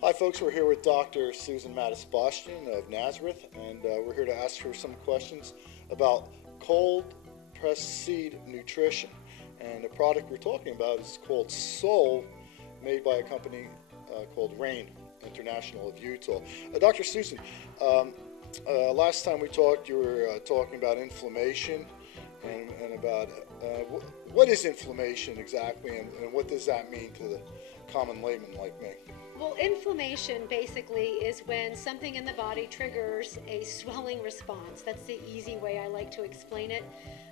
Hi folks, we're here with Dr. Susan Mattis-Bostian of Nazareth, and we're here to ask her some questions about cold pressed seed nutrition. And the product we're talking about is called Soul, made by a company called Rain International of Utah. Dr. Susan, last time we talked, you were talking about inflammation and about what is inflammation exactly, and what does that mean to the common layman like me? Well, inflammation basically is when something in the body triggers a swelling response. That's the easy way I like to explain it.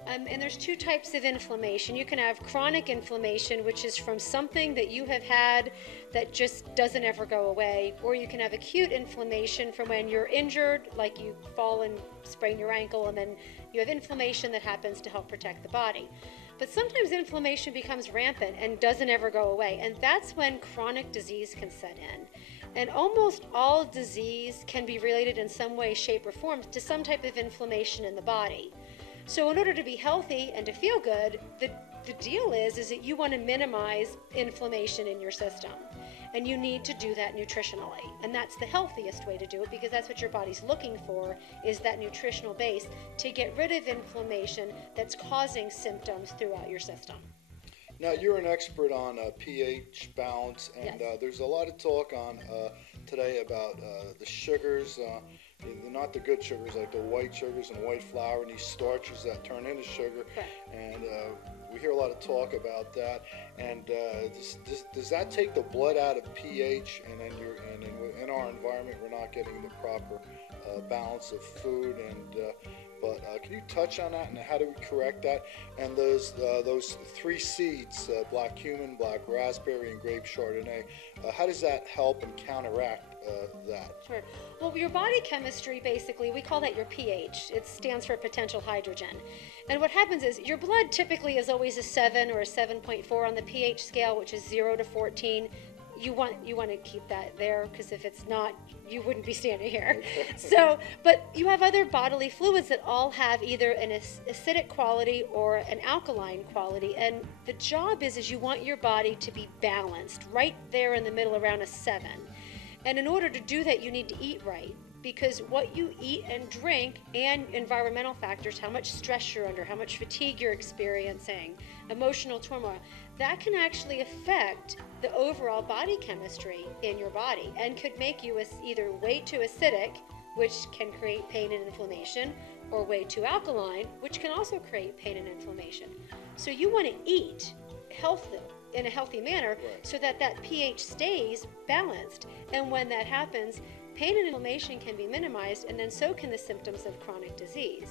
And there's two types of inflammation. You can have chronic inflammation, which is from something that you have had that just doesn't ever go away. Or you can have acute inflammation from when you're injured, like you fall and sprain your ankle, and then you have inflammation that happens to help protect the body. But sometimes inflammation becomes rampant and doesn't ever go away, and that's when chronic disease can set in. And almost all disease can be related in some way, shape, or form to some type of inflammation in the body. So in order to be healthy and to feel good, the deal is that you want to minimize inflammation in your system. And you need to do that nutritionally. And that's the healthiest way to do it, because that's what your body's looking for, is that nutritional base to get rid of inflammation that's causing symptoms throughout your system. Now, you're an expert on pH balance, and Yes. There's a lot of talk on today about the sugars, not the good sugars like the white sugars and white flour and these starches that turn into sugar. Right. And we hear a lot of talk about that. And does that take the blood out of pH? And then in our environment, we're not getting the proper balance of food. But can you touch on that, and how do we correct that? And those three seeds, black cumin, black raspberry, and grape chardonnay, how does that help and counteract that? Sure. Well, your body chemistry, basically, we call that your pH. It stands for potential hydrogen. And what happens is your blood typically is always a 7 or a 7.4 on the pH scale, which is 0 to 14. You want to keep that there, because if it's not, you wouldn't be standing here. So, but you have other bodily fluids that all have either an acidic quality or an alkaline quality, and the job is you want your body to be balanced right there in the middle around a 7. And in order to do that, you need to eat right, because what you eat and drink and environmental factors, how much stress you're under, how much fatigue you're experiencing, emotional turmoil, that can actually affect the overall body chemistry in your body and could make you either way too acidic, which can create pain and inflammation, or way too alkaline, which can also create pain and inflammation. So you want to eat healthy, in a healthy manner, so that that pH stays balanced. And when that happens, pain and inflammation can be minimized, and then so can the symptoms of chronic disease.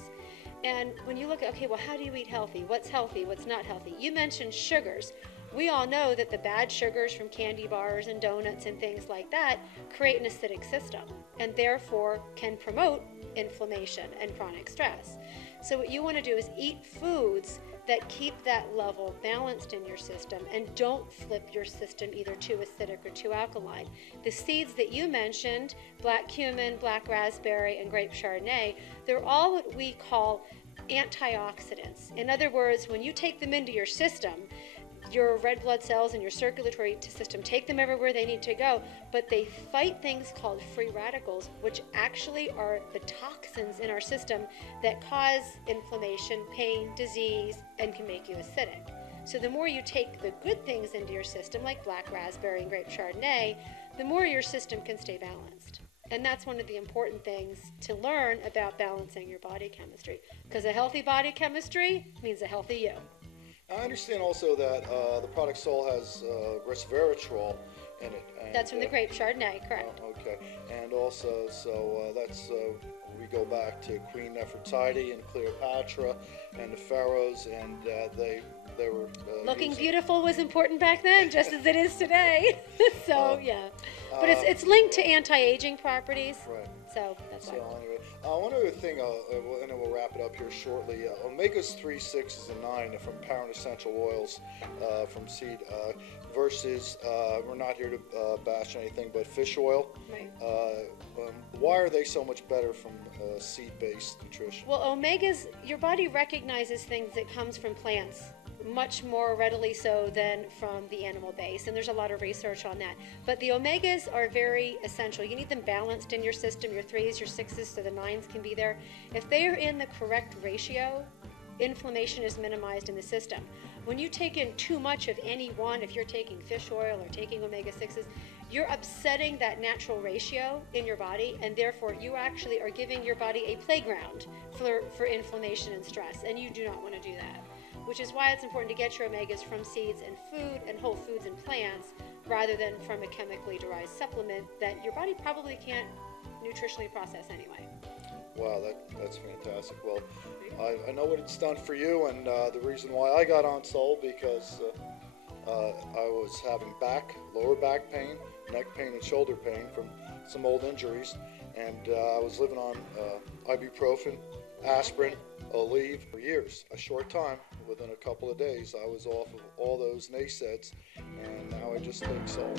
And when you look at, okay, well, how do you eat healthy? What's not healthy? You mentioned sugars. We all know that the bad sugars from candy bars and donuts and things like that create an acidic system, and therefore can promote inflammation and chronic stress. So what you want to do is eat foods that keep that level balanced in your system and don't flip your system either too acidic or too alkaline. The seeds that you mentioned, black cumin, black raspberry, and grape chardonnay, they're all what we call antioxidants. In other words, when you take them into your system, your red blood cells and your circulatory system take them everywhere they need to go, but they fight things called free radicals, which actually are the toxins in our system that cause inflammation, pain, disease, and can make you acidic. So the more you take the good things into your system, like black raspberry and grape chardonnay, the more your system can stay balanced. And that's one of the important things to learn about balancing your body chemistry, because a healthy body chemistry means a healthy you. I understand also that the product Soul has resveratrol in it. And, that's from the grape chardonnay, correct. Okay. And also, so that's, we go back to Queen Nefertiti and Cleopatra and the pharaohs, and they were... Looking beautiful was important back then, just as it is today. So, yeah. But it's linked to anti-aging properties. Right. So, that's why. Anyway, one other thing, and then we'll wrap it up here shortly. Omegas 3, 6, and 9 from parent essential oils from seed versus, we're not here to bash anything, but fish oil. Right. Why are they so much better from seed-based nutrition? Well, omegas, your body recognizes things that comes from plants much more readily so than from the animal base, and there's a lot of research on that. But the omegas are very essential. You need them balanced in your system, your 3s, your 6s, so the 9s can be there. If they are in the correct ratio, inflammation is minimized in the system. When you take in too much of any one, if you're taking fish oil or taking omega-6s, you're upsetting that natural ratio in your body, and therefore you actually are giving your body a playground for inflammation and stress, and you do not want to do that. Which is why it's important to get your omegas from seeds and food and whole foods and plants rather than from a chemically derived supplement that your body probably can't nutritionally process anyway. Wow, that's fantastic. Well, I know what it's done for you, and the reason why I got on Soul, because I was having lower back pain, neck pain, and shoulder pain from some old injuries, and I was living on ibuprofen, aspirin, Aleve for years. A short time, within a couple of days, I was off of all those NSAIDs, and now I just take Soul.